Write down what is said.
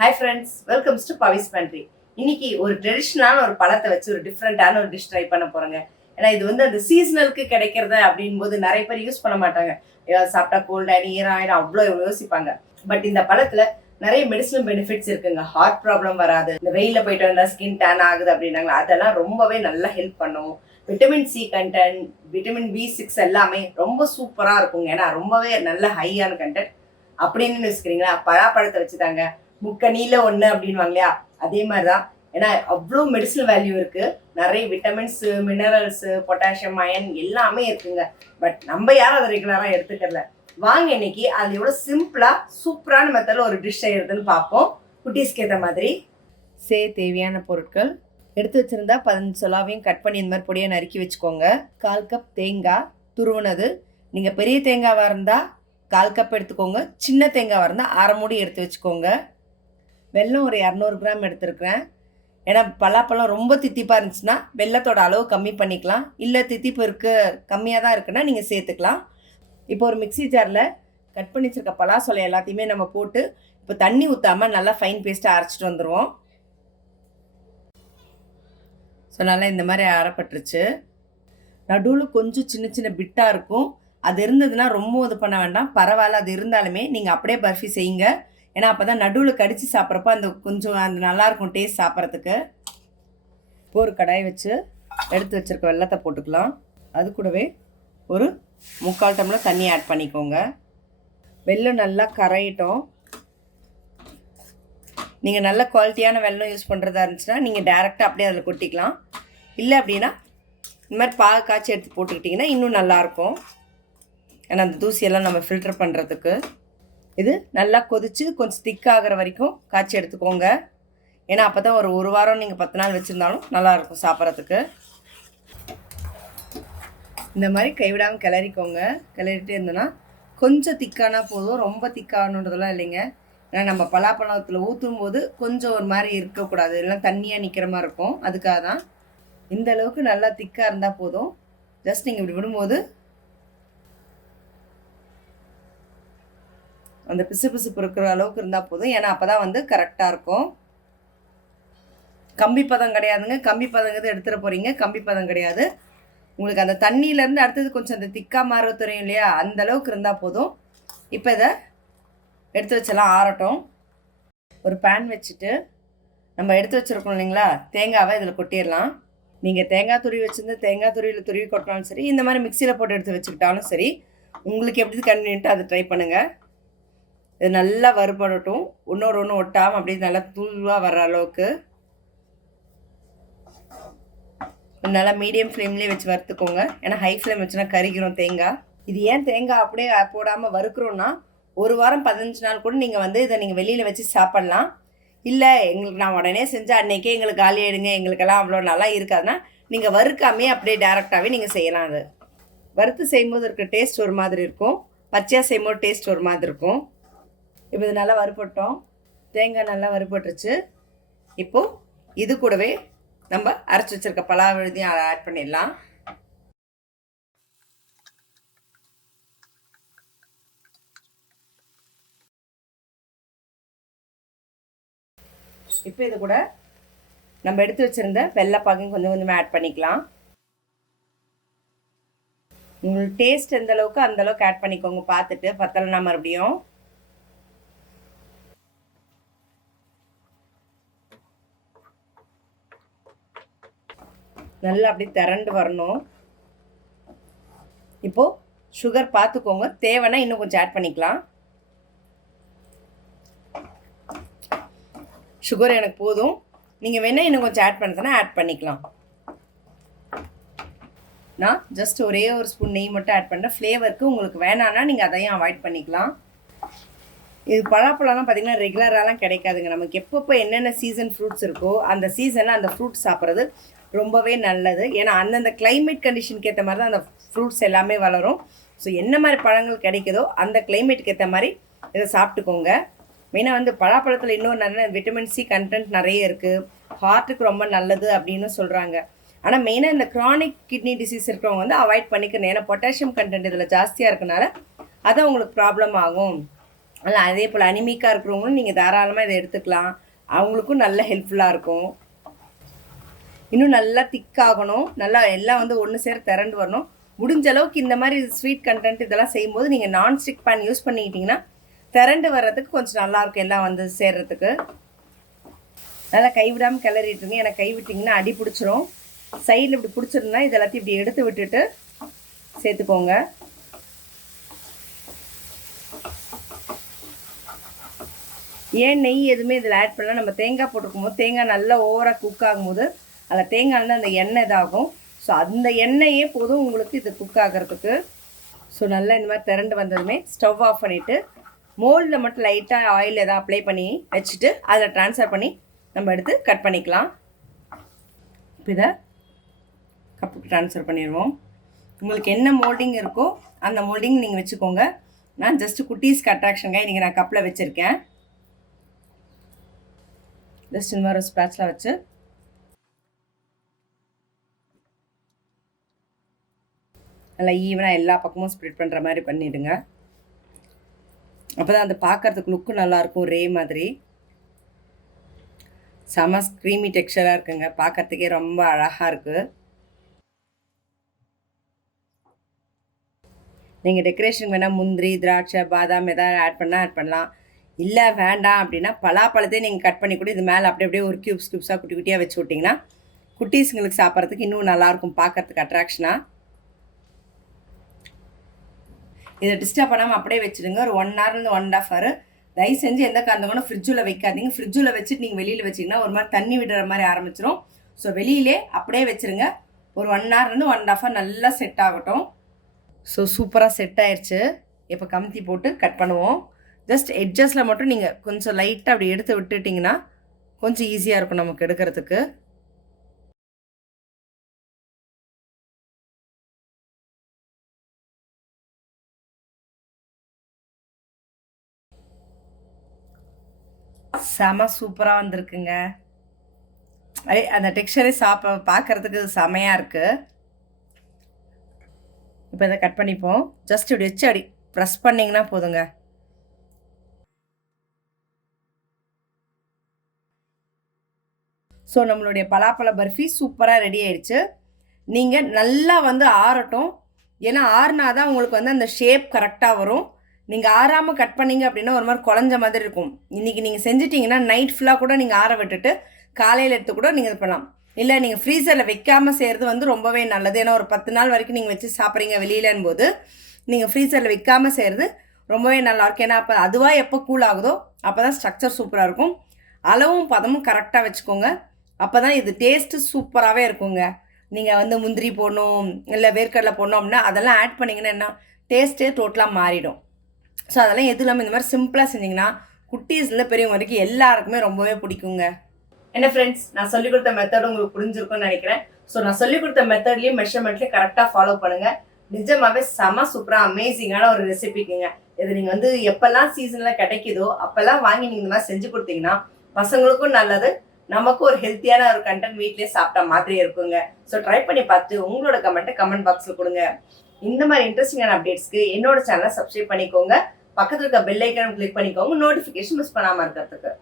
Hi friends welcomes to Pavi's pantry இன்னைக்கு ஒரு ட்ரெடிஷ்னலான ஒரு பழத்தை வச்சு ஒரு டிஃப்ரெண்ட்டான ஒரு டிஷ் ட்ரை பண்ண போறேங்க. ஏன்னா இது வந்து அந்த சீசனலுக்கு கிடைக்கிறத அப்படின் போது நிறைய பேர் யூஸ் பண்ண மாட்டாங்க. ஏதாவது சாப்பிட்டா கோல்ட் ஆயிடும் ஈரம் ஆயிடும் அவ்வளோ யோசிப்பாங்க. பட் இந்த பழத்துல நிறைய மெடிசனல் பெனிஃபிட்ஸ் இருக்குங்க. ஹார்ட் ப்ராப்ளம் வராது இந்த வெயில போயிட்டு வந்தா ஸ்கின் டேன் ஆகுது அப்படின்னாங்க. அதெல்லாம் ரொம்பவே நல்லா ஹெல்ப் பண்ணும். Vitamin C content vitamin B six எல்லாமே ரொம்ப சூப்பராக இருக்குங்க. ஏன்னா ரொம்பவே நல்ல ஹையான கண்டென்ட் அப்படின்னு வச்சுக்கிறீங்களா வச்சு வச்சுதாங்க. முக்கணியில ஒன்று அப்படின்வாங்க இல்லையா? அதே மாதிரி தான் ஏன்னா அவ்வளோ மெடிசனல் வேல்யூ இருக்கு. நிறைய விட்டமின்ஸு மினரல்ஸு பொட்டாசியம் அயன் எல்லாமே இருக்குங்க. பட் நம்ம யாரும் அதை ரெகுலராக எடுத்துக்கல வாங்க இன்னைக்கு அது எவ்வளோ சிம்பிளாக சூப்பரான மெத்தடில் ஒரு டிஷ் செய்யறதுன்னு பார்ப்போம். குட்டீஸ்க்கு ஏற்ற மாதிரி. சே தேவையான பொருட்கள். எடுத்து வச்சிருந்தா பதினஞ்சு சொலாவையும் கட் பண்ணி இந்த மாதிரி பொடியை நறுக்கி வச்சுக்கோங்க. கால் கப் தேங்காய் துருவனது. நீங்கள் பெரிய தேங்காவாக இருந்தால் கால் கப் எடுத்துக்கோங்க. சின்ன தேங்காவாக இருந்தால் அரை மூடி எடுத்து வச்சுக்கோங்க. வெல்லம் ஒரு இரநூறு கிராம் எடுத்துருக்கிறேன். ஏன்னா பலாப்பழம் ரொம்ப தித்திப்பாக இருந்துச்சுன்னா வெல்லத்தோட அளவு கம்மி பண்ணிக்கலாம். இல்லை தித்திப்பு இருக்கு கம்மியாக தான் இருக்குன்னா நீங்கள் சேர்த்துக்கலாம். இப்போ ஒரு மிக்ஸி ஜாரில் கட் பண்ணி வச்சுருக்க பலாசொலை எல்லாத்தையுமே நம்ம போட்டு இப்போ தண்ணி ஊற்றாமல் நல்லா ஃபைன் பேஸ்ட்டாக அரைச்சிட்டு வந்துடுவோம் ஸோ நல்லா இந்த மாதிரி அரைப்பட்டுருச்சு. நடுவில் கொஞ்சம் சின்ன சின்ன பிட்டாக இருக்கும். அது இருந்ததுன்னா ரொம்ப இது பண்ண வேண்டாம். பரவாயில்ல அது இருந்தாலுமே நீங்கள் அப்படியே பர்ஃபி செய்யுங்க. ஏன்னா அப்போ தான் நடுவில் கடித்து சாப்பிட்றப்ப அந்த கொஞ்சம் அந்த நல்லாயிருக்கும் டேஸ்ட் சாப்பிட்றதுக்கு. இப்போ ஒரு கடாய் வச்சு எடுத்து வச்சுருக்க வெள்ளத்தை போட்டுக்கலாம். அது கூடவே ஒரு முக்கால் டம்ளர் தண்ணி ஆட் பண்ணிக்கோங்க. வெல்லம் நல்லா கரையிட்டோம். நீங்கள் நல்ல குவாலிட்டியான வெல்லம் யூஸ் பண்ணுறதா இருந்துச்சுன்னா நீங்கள் டேரெக்டாக அப்படியே அதில் கொட்டிக்கலாம். இல்லை அப்படின்னா இந்த மாதிரி பாகு காய்ச்சி எடுத்து போட்டுக்கிட்டிங்கன்னா இன்னும் நல்லாயிருக்கும். ஏன்னா அந்த தூசியெல்லாம் நம்ம ஃபில்டர் பண்ணுறதுக்கு இது நல்லா கொதித்து கொஞ்சம் திக் ஆகிற வரைக்கும் காய்ச்சி எடுத்துக்கோங்க. ஏன்னா அப்போ தான் ஒரு ஒரு வாரம் நீங்கள் பத்து நாள் வச்சுருந்தாலும் நல்லாயிருக்கும் சாப்பிட்றதுக்கு. இந்த மாதிரி கைவிடாமல் கிளறிக்கோங்க. கிளறிட்டே இருந்தோன்னா கொஞ்சம் திக்கானா போதும். ரொம்ப திக்காகணுன்றதெல்லாம் இல்லைங்க. ஏன்னா நம்ம பலாப்பழத்தில் ஊற்றும் போது கொஞ்சம் ஒரு மாதிரி இருக்கக்கூடாது. எல்லாம் தண்ணியாக நிற்கிற மாதிரி இருக்கும். அதுக்காக தான் இந்த அளவுக்கு நல்லா திக்காக இருந்தால் போதும். ஜஸ்ட் நீங்கள் இப்படி விடும்போது அந்த பிசு பிசுப்பு இருக்கிற அளவுக்கு இருந்தால் போதும். ஏன்னா அப்போ தான் வந்து கரெக்டாக இருக்கும். கம்பி பதம் கிடையாதுங்க. கம்பி பதங்கிறது எடுத்துகிட்டு போகிறீங்க கம்பி பதம் கிடையாது. உங்களுக்கு அந்த தண்ணியிலேருந்து அடுத்தது கொஞ்சம் அந்த திக்கா மாற தெரியும் இல்லையா? அந்த அளவுக்கு இருந்தால் போதும். இப்போ இதை எடுத்து வச்சலாம் ஆறட்டும். ஒரு பேன் வச்சுட்டு நம்ம எடுத்து வச்சுருக்கோம் இல்லைங்களா? தேங்காவை இதில் கொட்டிடலாம். நீங்கள் தேங்காய் துருவி வச்சுருந்து தேங்காய் துருவியில் துருவி கொட்டினாலும் சரி இந்த மாதிரி மிக்சியில் போட்டு எடுத்து வச்சுக்கிட்டாலும் சரி உங்களுக்கு எப்படி கன்வீனியன்ட்டோ அதை ட்ரை பண்ணுங்கள் இது நல்லா வறுபடட்டும். இன்னொரு ஒன்று ஒட்டாமல் அப்படியே நல்லா தூள்வாக வர்ற அளவுக்கு. நல்லா மீடியம் ஃப்ளேம்லேயே வச்சு வறுத்துக்கோங்க. ஏன்னா ஹை ஃப்ளேம் வச்சுனா கறிக்கிறோம் தேங்காய். இது ஏன் தேங்காய் அப்படியே போடாமல் வறுக்கிறோன்னா ஒரு வாரம் பதினஞ்சு நாள் கூட நீங்கள் வந்து இதை நீங்கள் வெளியில் வச்சு சாப்பிட்லாம். இல்லை எங்களுக்கு நான் உடனே செஞ்சால் அன்றைக்கே எங்களுக்கு காலி ஆகிடுங்க எங்களுக்கெல்லாம் அவ்வளோ நல்லா இருக்காதுன்னா நீங்கள் வறுக்காமே அப்படியே டேரெக்டாகவே நீங்கள் செய்யலாம் அது. வறுத்து செய்யும்போது இருக்க டேஸ்ட் ஒரு மாதிரி இருக்கும். பச்சையாக செய்யும்போது டேஸ்ட் ஒரு மாதிரி இருக்கும். இப்போ இது நல்லா வறுபட்டோம். தேங்காய் நல்லா வறுபட்டுருச்சு. இப்போது இது கூடவே நம்ம அரைச்சி வச்சிருக்க பலா விழுதியும் அதை ஆட் பண்ணிடலாம். இப்போ இது கூட நம்ம எடுத்து வச்சிருந்த வெள்ளைப்பாகையும் கொஞ்சம் கொஞ்சமாக ஆட் பண்ணிக்கலாம். உங்களுக்கு டேஸ்ட் எந்த அளவுக்கு அந்த அளவுக்கு ஆட் பண்ணிக்கோங்க பார்த்துட்டு பத்தலைனா மறுபடியும். நல்லா அப்படி திரண்டு வரணும். இப்போது சுகர் பார்த்துக்கோங்க தேவைன்னா இன்னும் கொஞ்சம் ஆட் பண்ணிக்கலாம். சுகர் எனக்கு போதும். நீங்கள் வேணால் இன்னும் கொஞ்சம் ஆட் பண்ணுறதுனா ஆட் பண்ணிக்கலாம். நான் ஜஸ்ட் ஒரே ஒரு ஸ்பூன் நெய் மட்டும் ஆட் பண்ணுறேன் ஃப்ளேவருக்கு உங்களுக்கு வேணான்னா நீங்கள் அதையும் அவாய்ட் பண்ணிக்கலாம். இது பழாப்பழம்லாம் பார்த்திங்கன்னா ரெகுலராலாம் கிடைக்காதுங்க. நமக்கு எப்பப்போ என்னென்ன சீசன் ஃப்ரூட்ஸ் இருக்கோ அந்த சீசனில் அந்த ஃப்ரூட்ஸ் சாப்பிட்றது ரொம்பவே நல்லது. ஏன்னா அந்தந்த கிளைமேட் கண்டிஷனுக்கு ஏற்ற மாதிரி தான் அந்த ஃப்ரூட்ஸ் எல்லாமே வளரும். ஸோ என்ன மாதிரி பழங்கள் கிடைக்குதோ அந்த கிளைமேட்டுக்கு ஏற்ற மாதிரி இதை சாப்பிட்டுக்கோங்க. மெயினாக வந்து பலாப்பழத்தில் இன்னொரு நல்ல விட்டமின் சி கண்டென்ட் நிறைய இருக்குது ஹார்ட்டுக்கு ரொம்ப நல்லது அப்படின்னு சொல்கிறாங்க ஆனால் மெயினாக இந்த க்ரானிக் கிட்னி டிசீஸ் இருக்கிறவங்க வந்து அவாய்ட் பண்ணிக்கணும். ஏன்னா பொட்டாசியம் கண்டென்ட் இதில் ஜாஸ்தியாக இருக்கனால அது அவங்களுக்கு ப்ராப்ளம் ஆகும். அதனால் அதே போல் அனிமிக்காக இருக்கிறவங்களும் நீங்கள் தாராளமாக இதை எடுத்துக்கலாம். அவங்களுக்கும் நல்ல ஹெல்ப்ஃபுல்லாக இருக்கும். இன்னும் நல்லா திக்காகணும் நல்லா எல்லாம் வந்து ஒன்று சேர திரண்டு வரணும். முடிஞ்ச அளவுக்கு இந்த மாதிரி ஸ்வீட் கண்டென்ட் இதெல்லாம் செய்யும்போது நீங்கள் நான்ஸ்டிக் பேன் யூஸ் பண்ணிக்கிட்டிங்கன்னா திரண்டு வர்றதுக்கு கொஞ்சம் நல்லாயிருக்கும் எல்லாம் வந்து சேர்றதுக்கு. நல்லா கைவிடாமல் கிளறிட்டுருங்க எனக்கு கை விட்டிங்கன்னா அடி பிடிச்சிரும். சைடில் இப்படி பிடிச்சிருந்தா இது எல்லாத்தையும் இப்படி எடுத்து விட்டுட்டு சேர்த்துக்கோங்க. ஏன் நெய் எதுவுமே இதில் ஆட் பண்ணலாம் நம்ம தேங்காய் போட்டிருக்கும் போது தேங்காய் நல்லா ஓவராக குக் ஆகும்போது அதில் தேங்காயில் அந்த எண்ணெய் இதாகும். ஸோ அந்த எண்ணெயே போதும் உங்களுக்கு இது குக் ஆகிறதுக்கு. ஸோ நல்லா இந்த மாதிரி திரண்டு வந்ததுமே ஸ்டவ் ஆஃப் பண்ணிவிட்டு மோல்டில் மட்டும் லைட்டாக ஆயில் எதாவது அப்ளை பண்ணி வச்சுட்டு அதில் ட்ரான்ஸ்ஃபர் பண்ணி நம்ம எடுத்து கட் பண்ணிக்கலாம். இப்போ இதை கப்புக்கு ட்ரான்ஸ்ஃபர் பண்ணிடுவோம். உங்களுக்கு என்ன மோல்டிங் இருக்கோ அந்த மோல்டிங் நீங்கள் வச்சுக்கோங்க. நான் ஜஸ்ட்டு குட்டீஸ்க்கு அட்ராக்ஷனுக்காக இன்றைக்கி நான் கப்பில் வச்சுருக்கேன். ஜஸ்ட் இந்த மாதிரி ஸ்பேட்சில் வச்சு நல்லா ஈவனாக எல்லா பக்கமும் ஸ்ப்ரெட் பண்ணுற மாதிரி பண்ணிவிடுங்க அப்போ தான் அந்த பார்க்குறதுக்கு லுக்கு நல்லாயிருக்கும் ரே மாதிரி. செம க்ரீமி டெக்ஸ்சராக இருக்குங்க. பார்க்கறதுக்கே ரொம்ப அழகாக இருக்குது நீங்கள் டெக்கரேஷன் வேணால் முந்திரி திராட்சை பாதாம் எதாவது ஆட் பண்ணால் ஆட் பண்ணலாம். இல்லை வேண்டாம் அப்படின்னா பலாப்பழத்தையும் நீங்கள் கட் பண்ணி கூட இது மேலே அப்படி அப்படியே ஒரு க்யூப்ஸ் க்யூப்ஸாக குட்டி குட்டியாக வச்சு விட்டிங்கன்னா குட்டீஸுங்களுக்கு சாப்பிட்றதுக்கு இன்னும் நல்லாயிருக்கும் பார்க்கறதுக்கு அட்ராக்ஷனாக இதை டிஸ்டர்ப் பண்ணாமல் அப்படியே வச்சுடுங்க. ஒரு ஒன் ஹவர்லேருந்து ஒன் அண்ட் ஆஃப் ஹவர் தயவு செஞ்சு எந்த காரணங்களும் ஃப்ரிட்ஜில் வைக்காதீங்க. ஃப்ரிட்ஜில் வச்சுட்டு நீங்கள் வெளியில் வச்சிங்கன்னா ஒரு மாதிரி தண்ணி விடுற மாதிரி ஆரம்பிச்சிடும் ஸோ வெளியிலே அப்படியே வச்சுருங்க. ஒரு ஒன் ஹவர்லேருந்து ஒன் அண்ட் ஆஃப் ஹவர் நல்லா செட் ஆகட்டும். ஸோ சூப்பராக செட் ஆயிடுச்சு இப்போ கமுத்தி போட்டு கட் பண்ணுவோம். ஜஸ்ட் எட்ஜஸில் மட்டும் நீங்கள் கொஞ்சம் லைட்டாக அப்படி எடுத்து விட்டுட்டிங்கன்னா கொஞ்சம் ஈஸியாக இருக்கும் நமக்கு எடுக்கிறதுக்கு. செம சூப்பராக வந்திருக்குங்க. அதே அந்த டெக்ஸ்சரே சாப்ப பார்க்குறதுக்கு செமையாக இருக்குது இப்போ இதை கட் பண்ணிப்போம். ஜஸ்ட் இப்படி வச்சு அப்படி ப்ரெஸ் பண்ணிங்கன்னா போதுங்க. ஸோ நம்மளுடைய பலாப்பழ பர்ஃபி சூப்பராக ரெடி ஆயிடுச்சு. நீங்கள் நல்லா வந்து ஆறட்டும். ஏன்னா ஆறுனா தான் உங்களுக்கு வந்து அந்த ஷேப் கரெக்டாக வரும். நீங்கள் ஆறாமல் கட் பண்ணீங்க அப்படின்னா ஒரு மாதிரி குழஞ்ச மாதிரி இருக்கும். இன்றைக்கி நீங்கள் செஞ்சிட்டிங்கன்னா நைட் ஃபுல்லாக கூட நீங்கள் ஆற விட்டுட்டு காலையில் எடுத்து கூட நீங்கள் இது பண்ணலாம். இல்லை நீங்கள் ஃப்ரீசரில் வைக்காமல் செய்கிறது வந்து ரொம்பவே நல்லது. ஏன்னா ஒரு பத்து நாள் வரைக்கும் நீங்கள் வச்சு சாப்பிட்றீங்க வெளியிலன் போது நீங்கள் ஃப்ரீசரில் வைக்காமல் செய்கிறது ரொம்பவே நல்லாயிருக்கும் ஏன்னா அப்போ அதுவாக எப்போ கூல் ஆகுதோ அப்போ தான் ஸ்ட்ரக்சர் சூப்பராக இருக்கும். அளவும் பதமும் கரெக்டாக வச்சுக்கோங்க. அப்போ தான் இது டேஸ்ட்டு சூப்பராகவே இருக்குங்க. நீங்கள் வந்து முந்திரி போடணும் இல்லை வேர்க்கடலை போடணும் அப்படின்னா அதெல்லாம் ஆட் பண்ணிங்கன்னா என்ன? டேஸ்ட்டே டோட்டலாக மாறிடும். ஸோ அதெல்லாம் எதுவும் இல்லாமல் இந்த மாதிரி சிம்பிளாக செஞ்சிங்கன்னா குட்டீஸ்லேருந்து பெரியவங்க வரைக்கும் எல்லாருக்குமே ரொம்பவே பிடிக்குங்க. என்ன ஃப்ரெண்ட்ஸ் நான் சொல்லிக் கொடுத்த மெத்தட் உங்களுக்கு புரிஞ்சிருக்கும்னு நினைக்கிறேன். ஸோ நான் சொல்லிக் கொடுத்த மெத்தட்லேயும் மெஷர்மெண்ட்லேயும் கரெக்டாக ஃபாலோ பண்ணுங்க. நிஜமாவே செம சூப்பராக அமேசிங்கான ஒரு ரெசிபிக்குங்க இது நீங்கள் வந்து எப்பெல்லாம் சீசனில் கிடைக்குதோ அப்போல்லாம் வாங்கி நீங்கள் இந்த மாதிரி செஞ்சு கொடுத்தீங்கன்னா பசங்களுக்கும் நல்லது நமக்கும் ஒரு ஹெல்த்தியான ஒரு கண்டென்ட் வீட்லேயே சாப்பிட்ட மாதிரி இருக்குங்க. ஸோ ட்ரை பண்ணி பார்த்து உங்களோட கமெண்ட்டை கமெண்ட் பாக்ஸில் கொடுங்க. இந்த மாதிரி இன்ட்ரெஸ்டிங்கான அப்டேட்ஸ்க்கு என்னோட சேனலை சப்ஸ்கிரைப் பண்ணிக்கோங்க. பக்கத்தில் இருக்க பெல் ஐக்கனும் கிளிக் பண்ணிக்கோங்க. நோட்டிஃபிகேஷன் மிஸ் பண்ணாமல் இருக்கிறதுக்கு.